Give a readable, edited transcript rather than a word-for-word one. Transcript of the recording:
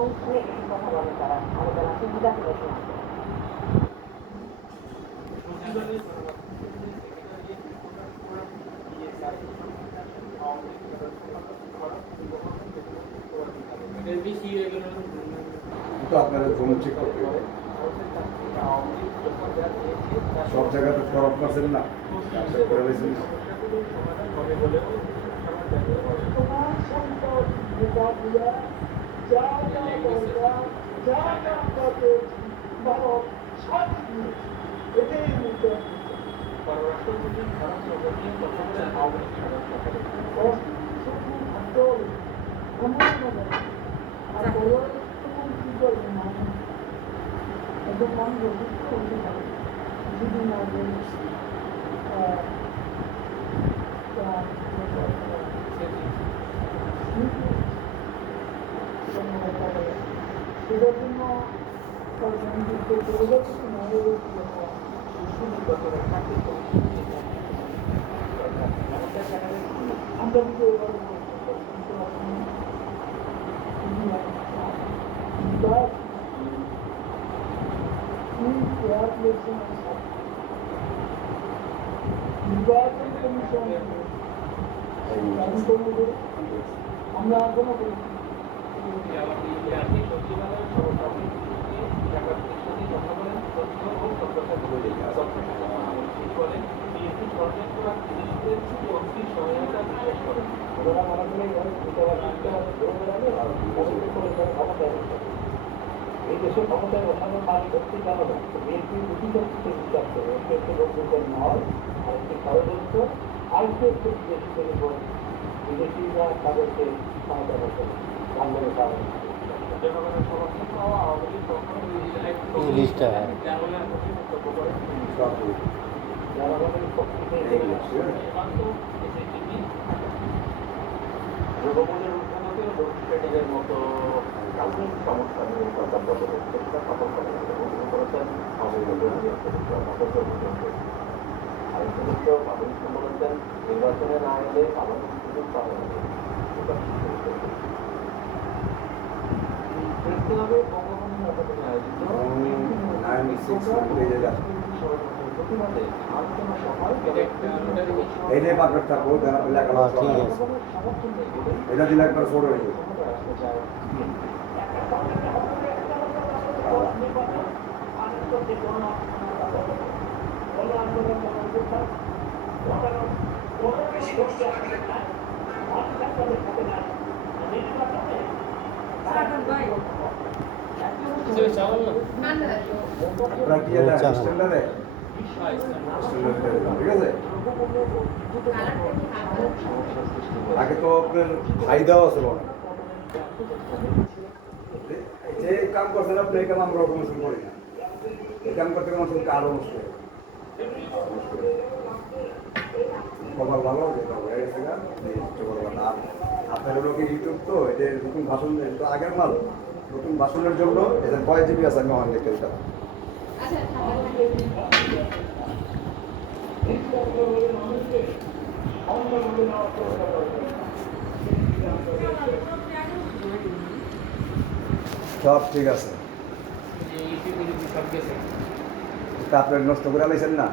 কথা বলে তারা আলোচনা সুবিধা করে তো আপনারা ফোন চেক করতে হবে সব জায়গাতে ফরক করছেন না করে রয়েছেন না আমরা কোনো এই দেশের ক্ষমতায় বসানোর মালিক হচ্ছে জনগণ। বিএনপি দুটি শক্তিকে বিশ্বাস করে, একটি হচ্ছে লোকজনের নয়, আর একটি ষড়যন্ত্র, আরেকটি হচ্ছে বিদেশিদের উপর বিদেশিরা তাদেরকে ক্ষমতা বসানো বাংলাদেশ কারণে জনগণের সমর্থন পাওয়া আওয়ামী লীগ কখনো জনগণের পক্ষে জনগণের উন্নতি ও লোকট্রেডিংয়ের মতো কাল্পনিক সমস্যা নিয়ে সরকার যত হচ্ছে সেটা সফল করেছেন আইন সদস্য পাবলিক বলেছেন নির্বাচনে না এলে আবার সুযোগ পাবে না। দেখতে হবে বঙ্গবন্ধু আয়োজিত প্রতিবাদে আলোচনা সভায় এই নিয়ে পারফেক্ট থাকবো এটা দিলে একবার ছোট হয়ে যাবে আপনারা কি এটা স্ট্যান্ডার্ডে ঠিক আছে আগে তো আপনার খাই দেওয়া ছিল না যে কাম করছেন আপনি এই কাম আমরা অনুসরণ করি না এই কাম করতে মানুষের কারো মুশকিল কপাল ভালো যেটা হয়ে গেছে গা আর আপনার হলো কি ইউটিউব তো এটা নতুন ভাষণ তো আগের মাল নতুন ভাষণের জন্য এটা কয় জিবি আছে আমি অনেক দেখতে সব ঠিক আছে তা আপনার নষ্ট করে লাইছেন না